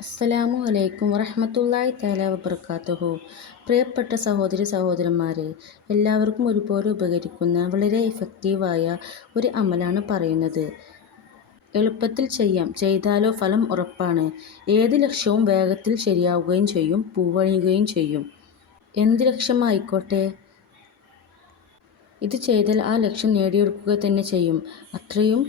അസ്സലാമു അലൈക്കും വറഹ്മത്തുള്ളാഹി തആല വബറകാതുഹു. പ്രിയപ്പെട്ട സഹോദരി സഹോദരന്മാരെ, എല്ലാവർക്കും ഒരുപോലെ ഉപകരിക്കുന്ന വളരെ ഇഫക്റ്റീവായ ഒരു അമലാണ് പറയുന്നത്. എളുപ്പത്തിൽ ചെയ്യാം, ചെയ്താലോ ഫലം ഉറപ്പാണ്. ഏത് ലക്ഷ്യവും വേഗത്തിൽ ശരിയാവുകയും ചെയ്യും, പൂവണിയുകയും ചെയ്യും. എന്ത് ലക്ഷ്യമായിക്കോട്ടെ, ഇത് ചെയ്താൽ ആ ലക്ഷ്യം നേടിയെടുക്കുക തന്നെ ചെയ്യും. അത്രയും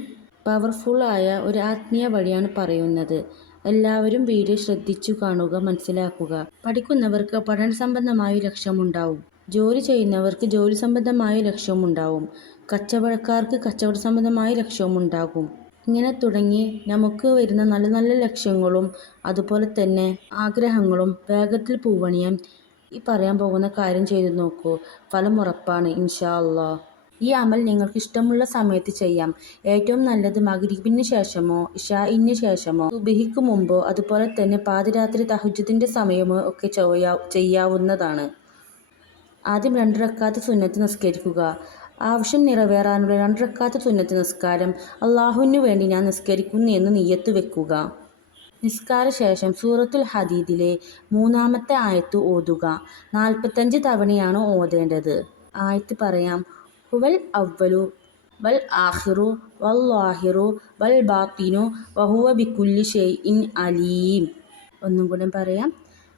പവർഫുള്ളായ ഒരു ആത്മീയ വഴിയാണ് പറയുന്നത്. എല്ലാവരും വീഡിയോ ശ്രദ്ധിച്ചു കാണുക, മനസ്സിലാക്കുക. പഠിക്കുന്നവർക്ക് പഠന സംബന്ധമായ ലക്ഷ്യമുണ്ടാവും, ജോലി ചെയ്യുന്നവർക്ക് ജോലി സംബന്ധമായ ലക്ഷ്യമുണ്ടാവും, കച്ചവടക്കാർക്ക് കച്ചവട സംബന്ധമായ ലക്ഷ്യമുണ്ടാകും. ഇങ്ങനെ തുടങ്ങി നമുക്ക് വരുന്ന നല്ല നല്ല ലക്ഷ്യങ്ങളും അതുപോലെ തന്നെ ആഗ്രഹങ്ങളും വേഗത്തിൽ പൂവണിയാൻ ഈ പറയാൻ പോകുന്ന കാര്യം ചെയ്തു നോക്കൂ. ഫലം ഉറപ്പാണ് ഇൻഷാ അല്ലാഹ്. ഈ അമൽ നിങ്ങൾക്ക് ഇഷ്ടമുള്ള സമയത്ത് ചെയ്യാം. ഏറ്റവും നല്ലത് മഗ്‌രിബിന് ശേഷമോ ഇശാഇന് ശേഷമോ സുബ്ഹിക്ക് മുമ്പോ അതുപോലെ തന്നെ പാതിരാത്രി തഹജ്ജുദിന്റെ സമയമോ ഒക്കെ ചെയ്യാവുന്നതാണ്. ആദ്യം 2 റക്അത്ത് സുന്നത്ത് നിസ്കരിക്കുക. ആവശ്യം നിറവേറാനുള്ള 2 റക്അത്ത് സുന്നത്ത് നിസ്കാരം അല്ലാഹുവിനു വേണ്ടി ഞാൻ നിസ്കരിക്കുന്നു എന്ന് നിയ്യത്ത് വെക്കുക. നിസ്കാര ശേഷം സൂറത്തുൽ ഹദീദിലെ 3-ാമത്തെ ആയത്ത് ഓതുക. 45 തവണയാണ് ഓതേണ്ടത്. ആയത്ത് പറയാം. ഹുവൽ അവ്വലു വൽ ആഖിറു വൽ-ളാഹിറു വൽ ബാത്തിനു വഹുവ ബികുല്ലി ഷൈഇൻ അലീം. ഒന്നും കൂടെ പറയാം.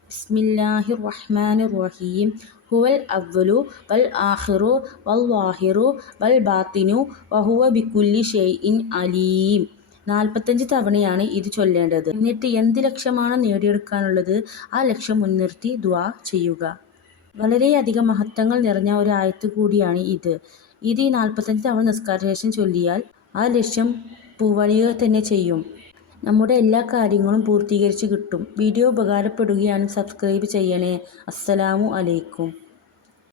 ബിസ്മില്ലാഹിർ റഹ്മാനിർ റഹീം. ഹുവൽ അവ്വലു വൽ ആഖിറു വൽ-ളാഹിറു വൽ ബാത്തിനു വഹുവ ബികുല്ലി ഷൈഇൻ അലീം. 45 തവണയാണ് ഇത് ചൊല്ലേണ്ടത്. എന്നിട്ട് എന്ത് ലക്ഷ്യമാണോ നേടിയെടുക്കാനുള്ളത് ആ ലക്ഷ്യം മുൻനിർത്തി ദുആ ചെയ്യുക. വളരെയധികം മഹത്വങ്ങൾ നിറഞ്ഞ ഒരു ആയത്ത് കൂടിയാണ് ഇത്. ഇത് ഈ 45 തവണ നിസ്കാരശേഷം ചൊല്ലിയാൽ ആ ലക്ഷ്യം പൂവണിയുക തന്നെ ചെയ്യും. നമ്മുടെ എല്ലാ കാര്യങ്ങളും പൂർത്തീകരിച്ച് കിട്ടും. വീഡിയോ ഉപകാരപ്പെടുകയാണെങ്കിൽ സബ്സ്ക്രൈബ് ചെയ്യണേ. അസ്സലാമു അലൈക്കും.